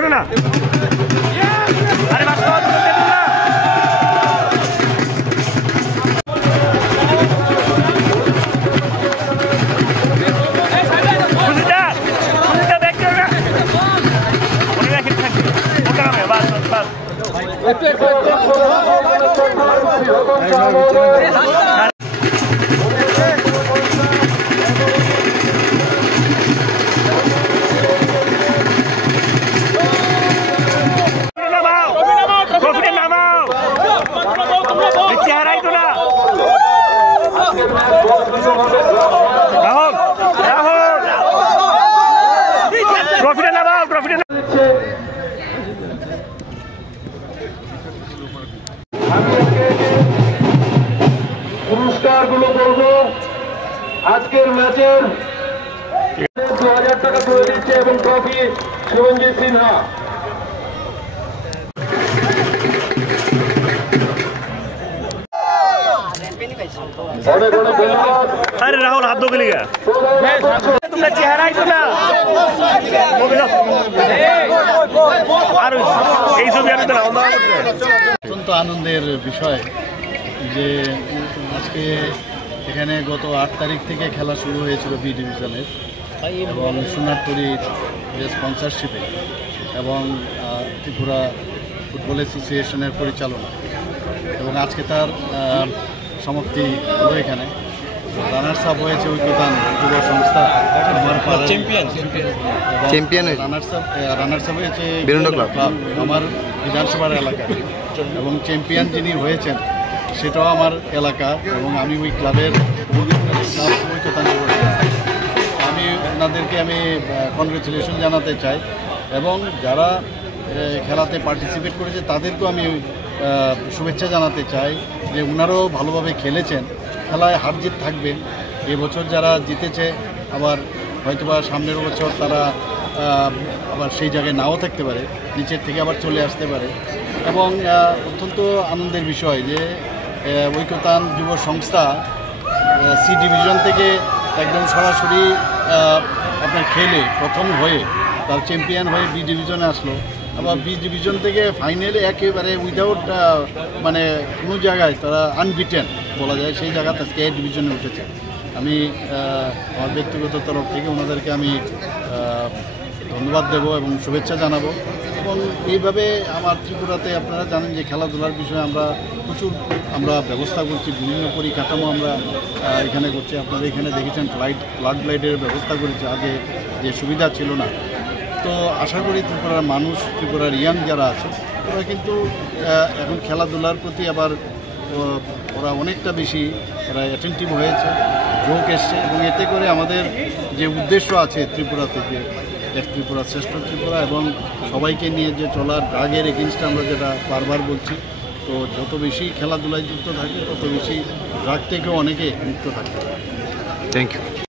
শোনো না আরে বাস পুরস্কারগুলো বলবো আজকের ম্যাচের 2000 টাকা তুলে দিচ্ছে এবং ট্রফি শুভঞ্জিৎ সিনহা। अरे राहुल हाथ दो के लिए तुमने चेहरा ही तो ना অত্যন্ত আনন্দের বিষয় যে আজকে এখানে গত 8 তারিখ থেকে খেলা শুরু হয়েছিল বি ডিভিশনের এবং সোনারতরীর স্পন্সরশিপে এবং ত্রিপুরা ফুটবল অ্যাসোসিয়েশনের পরিচালনা এবং আজকে তার সমাপ্তি হলো। এখানে রানার্স আপ হয়েছে ঐক্যতান যুব সংস্থা চ্যাম্পিয়ন রানার্স আপ হয়েছে ক্লাব আমার বিধানসভার এলাকায় এবং চ্যাম্পিয়ন যিনি হয়েছেন সেটাও আমার এলাকা এবং আমি ওই ক্লাবের ঐক্যতান যুব আমি ওনাদেরকে আমি কনগ্রেচুলেশন জানাতে চাই এবং যারা খেলাতে পার্টিসিপেট করেছে তাদেরকেও আমি শুভেচ্ছা জানাতে চাই যে ওনারাও ভালোভাবে খেলেছেন। খেলায় হার জিত থাকবে। এবছর যারা জিতেছে আবার হয়তোবা সামনের বছর তারা আবার সেই জায়গায় নাও থাকতে পারে, নিচের থেকে আবার চলে আসতে পারে এবং অত্যন্ত আনন্দের বিষয় যে ঐক্যতান যুব সংস্থা সি ডিভিশন থেকে একদম সরাসরি আপনার খেলে প্রথম হয়ে তার চ্যাম্পিয়ন হয়ে বি ডিভিশনে আসলো। আবার বি ডিভিশন থেকে ফাইনালে একেবারে উইদাউট মানে কোনো জায়গায় তারা আনবিটেন বলা যায়, সেই জায়গাতে আজকে এ ডিভিশনে উঠেছে। আমি আমার ব্যক্তিগত তরফ থেকে ওনাদেরকে আমি ধন্যবাদ দেব এবং শুভেচ্ছা জানাবো এবং এইভাবে আমার ত্রিপুরাতে আপনারা জানেন যে খেলাধুলার বিষয়ে আমরা প্রচুর ব্যবস্থা করছি, বিভিন্ন পরিকাঠামো আমরা এখানে করছি। আপনারা এখানে দেখেছেন ফ্লাড লাইটের ব্যবস্থা করেছি, আগে যে সুবিধা ছিল না। তো আশা করি ত্রিপুরার মানুষ, ত্রিপুরার ইয়াং যারা আছে ওরা কিন্তু এখন খেলাধুলার প্রতি আবার ওরা অনেকটা বেশি ওরা অ্যাটেন্টিভ হয়েছে, যোগ এসছে এবং এতে করে আমাদের যে উদ্দেশ্য আছে ত্রিপুরা থেকে এক ত্রিপুরা শ্রেষ্ঠ ত্রিপুরা এবং সবাইকে নিয়ে যে চলার ড্রাগের এগেনস্টে আমরা যেটা বারবার বলছি, তো যত বেশি খেলাধুলায় যুক্ত থাকে তত বেশি ড্রাগ থেকেও অনেকে মুক্ত থাকে। Thank you.